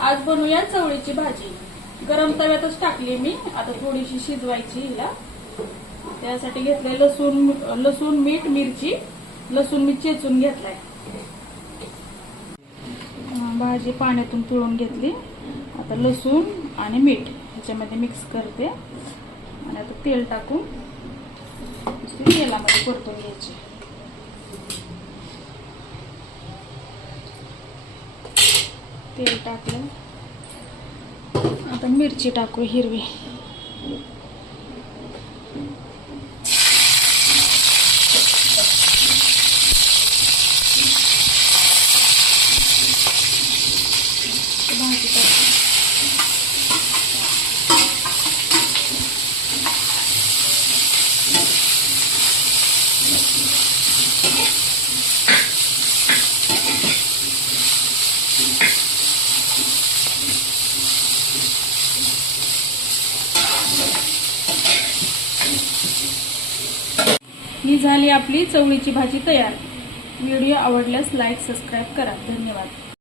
आज बनवूया चवळीची भाजी। गरम तव्यातच टाकली मी, आता थोडीशी शिजवायची हिला। त्यासाठी घेतले लसूण मीठ मिरची। लसूण मी चेचून घेतलाय। भाजी पाण्यातून पिळून घेतली। आता लसूण आणि मीठ ह्याच्यामध्ये मिक्स करते आणि आता तेल टाकून तेलामध्ये परतून घ्यायची। तेल टाकलं, आता मिरची टाकू हिरवी। भाजी टाकू, ही झाली आपली चवळीची भाजी तयार। व्हिडिओ आवडल्यास लाईक सबस्क्राईब करा। धन्यवाद।